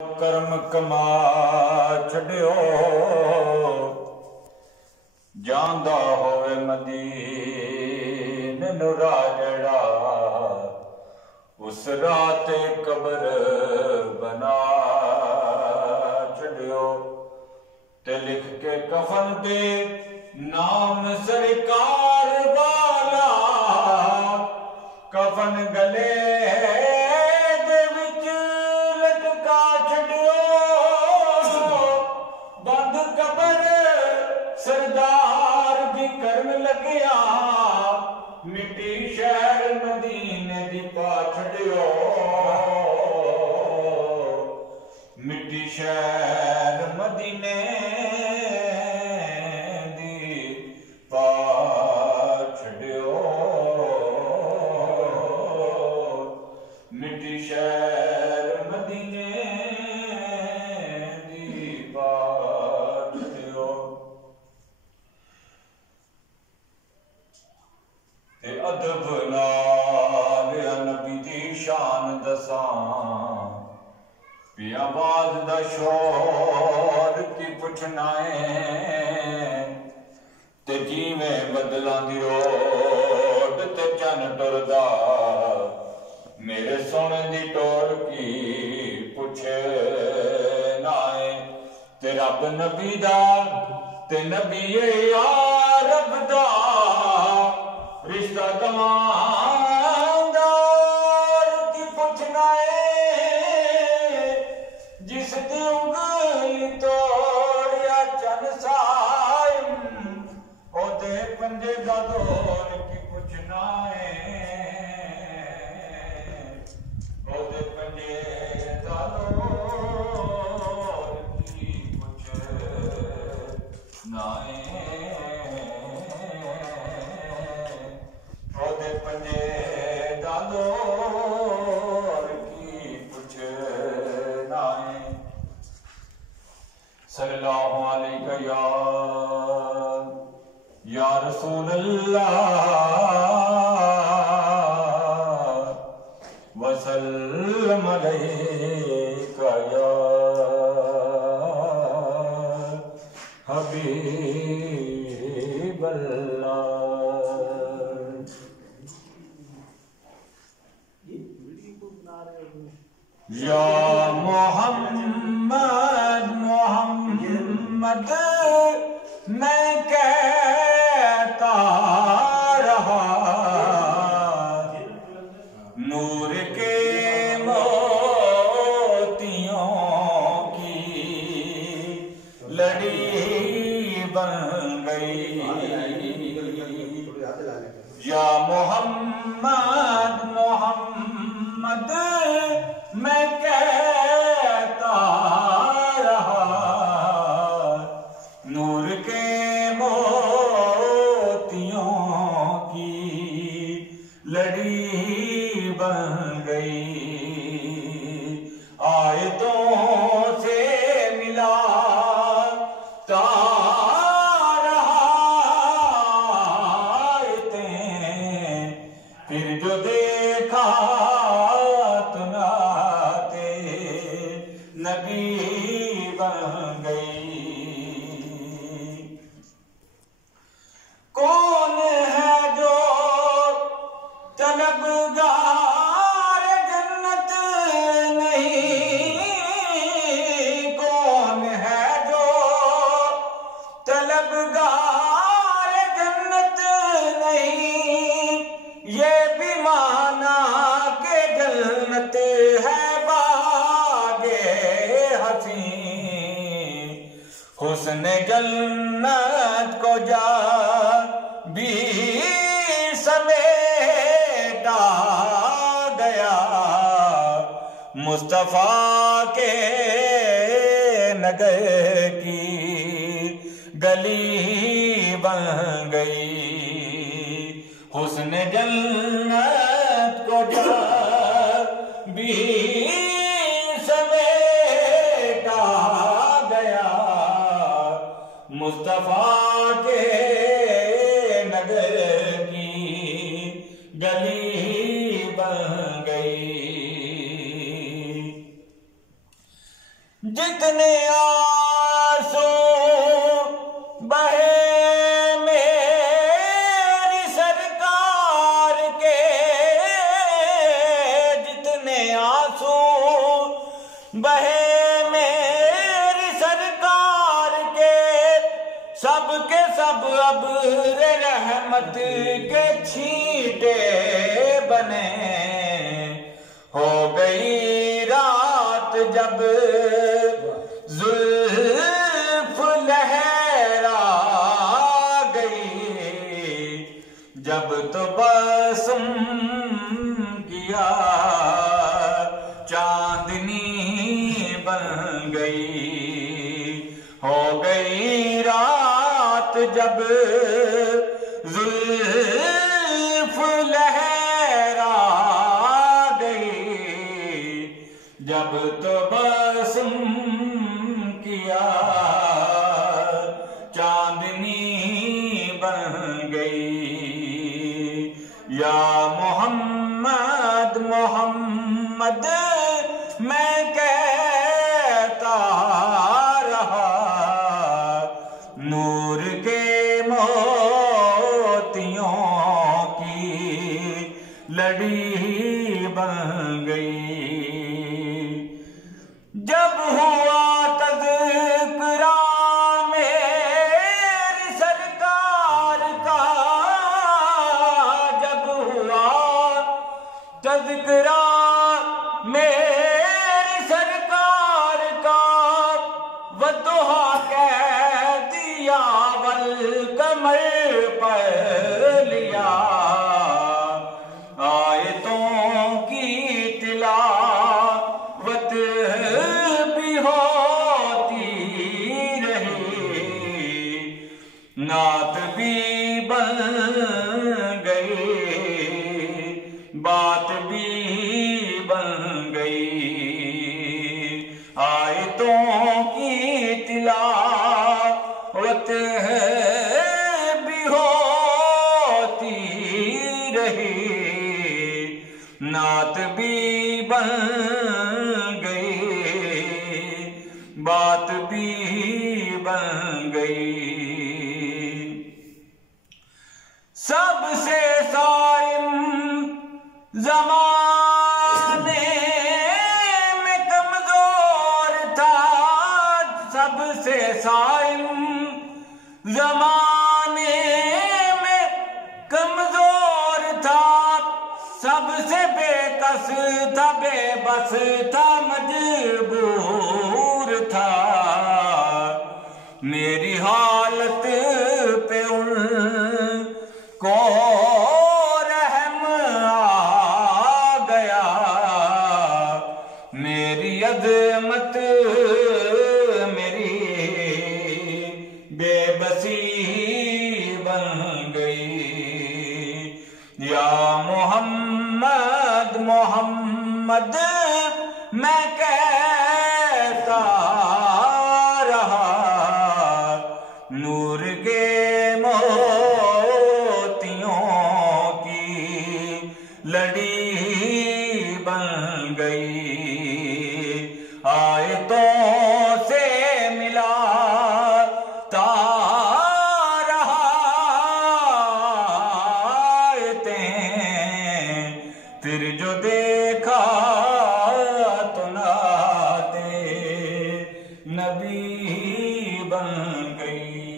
कर्म कमा छड़ियो जांदा होवे मदीने नु राजड़ा उस रात कब्र बना छड़ियो ते लिख के कफन पे नाम सरकार वाला कफन गले सरदार भी करन लगिया मिट्टी शहर मदीने दी पा छड़ियो मिट्टी शहर मदीने दी पा छड़ियो मिट्टी शहर मदीने दी पा छड़ियो। अदब नाल नबी दी शान दसां भी आवाज दा शोर की पुछना है ते जिवें बदलां दी रोड ते चन टुरदा मेरे सोने दी टोर की पुछना है ते रब नबी दा ते नबी रब दा रिश्ता कमांदार की पुछना है जिसकी उंगली तोड़िया चन साइम ओदे पंजे दा दौर की पुछना है ओदे पंजे दा दौर की पुछना है पंजे दादोर की पुछना है। सल्लल्लाहु अलैहि या रसूल अल्लाह वसल्लम अलैका या हबीब अल्लाह। या मोहम्मद मोहम्मद मैं कहता रहा नूर के मोतियों की लड़ी बन गई। या मोहम्मद मोहम्मद मैं कहता रहा नूर के मोतियों की लड़ी बन गई। आयतों से मिला फिर जो देखा नबी बन गई। कौन है जो तलबगार जन्नत नहीं कौन है जो तलबगार जन्नत नहीं ये भी माना के जन्नत है हुस्न जन्नत को जा भी समेटा गया मुस्तफा के नगर की गली बन गई। हुस्न जन्नत को जा भी मुस्तफा के नगर की गली बन गई। जितने आंसू बहे मेरी सरकार के, जितने आंसू बहे मेरी सरकार के, सबके सब अब रहमत के छींटे बने। हो गई रात जब जुल्फ लहरा गई, जब तो बसम किया चांदनी बन गई। हो गई रात जब जुल्फ लहरा गई, जब तो बसम किया चांदनी बन गई। या मोहम्मद मोहम्मद मैं कहता रहा, नूर के मोतियों की लड़ी बन गई। जब हुआ तज़किरा मेरी सरकार का, जब हुआ तज़किरा मेरी सरकार का, वदुहा कह दिया वल कमर पर लिया। आयतों की तिलावत भी होती रही, नात भी बन गई, बात भी बन गई। आयतों की तिलावत भी होती रही, नात भी बन गई, बात भी बन गई। सबसे साइम ज़माने में कमजोर था, सबसे साइम ज़माने में कमजोर था, सबसे बेकस था, बेबस था, मजबूर था। मेरी हालत पे उनको रहम आ गया, मेरी अज़मत मेरी बेबसी बन गई। या मोहम्मद मोहम्मद मैं कहता रहा, नूर के मोतियों की लड़ी बन गई। आयतों से मिला फिर जो देखा तो नाते नबी बन गई।